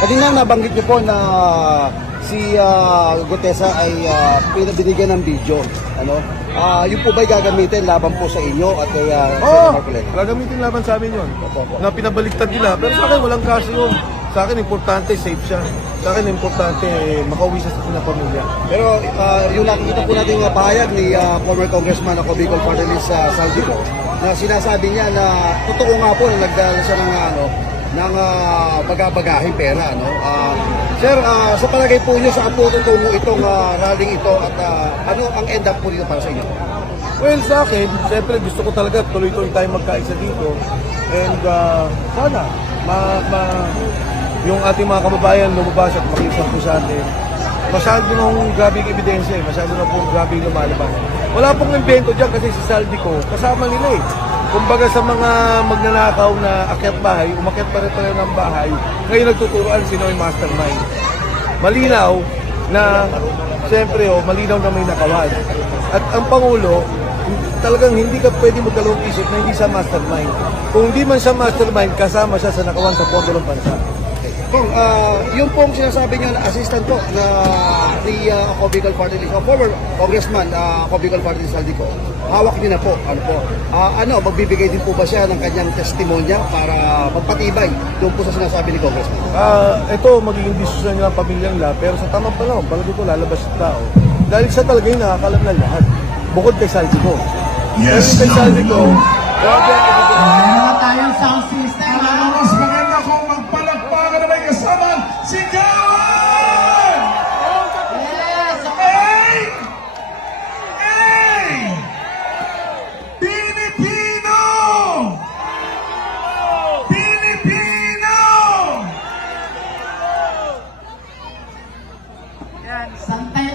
Kanina nabanggit niyo po na si Gutesa ay pinabinigyan ng video. Ano? Yung po ba'y gagamitin laban po sa inyo at kay Oo, Marcoleta? gagamitin laban sa amin yun. Na pinabaliktad nila. Pero sa akin, walang kaso yun. Sa akin, importante, safe siya. Sa akin, importante, makauwi siya sa kanyang pamilya. Pero yung nakikita po natin yung pahayag ni former Congressman ako Bicol Party List Saldico na sinasabi niya na totoo nga po na nagdala siya ng bagabagahing pera. No? Sir, sa palagay po niyo, saan po tutungo itong rallying ito at ano ang end up po dito para sa inyo? Well, sa akin, siyempre gusto ko talaga tuloy-tuloy tayo magkaisa dito. And sana, yung ating mga kababayan lumabas at makisap po sa atin. Masyado nung grabing ebidensya masyado na po grabing lumalabas. Wala pong invento dyan kasi si Saldico, kasama nila eh. Kumbaga sa mga magnanakaw na akyat bahay, umakyat pa rin tayo ng bahay, ngayon nagtuturoan sino yung mastermind. Malinaw na, siyempre malinaw na may nakawan. At ang Pangulo, talagang hindi ka pwede magdalawang isip na hindi siya mastermind. Kung hindi man siya mastermind, kasama siya sa nakawan sa pondo ng bansa. Kung yung pong sinasabi niyo na assistant po na ni ako Bicol Party List, former Congressman ako Bicol Party List Saldico, hawak niyo na po. Magbibigay din po ba siya ng kanyang testimonya para magpatibay doon po sa sinasabi ni Congressman? Ito magiging desisyon ng pamilyang la, pero sa tamang panahon, palagi ko lalabas yung tao. Dahil siya talaga yung nakakalam na lahat. Bukod kay Saldico. Yes, kay Saldico, meron tayong sound system. Mas maganda kung magpalagpakan na may kasama si Kawan! Yes! Hey! Hey! Pilipino! Pilipino! Santay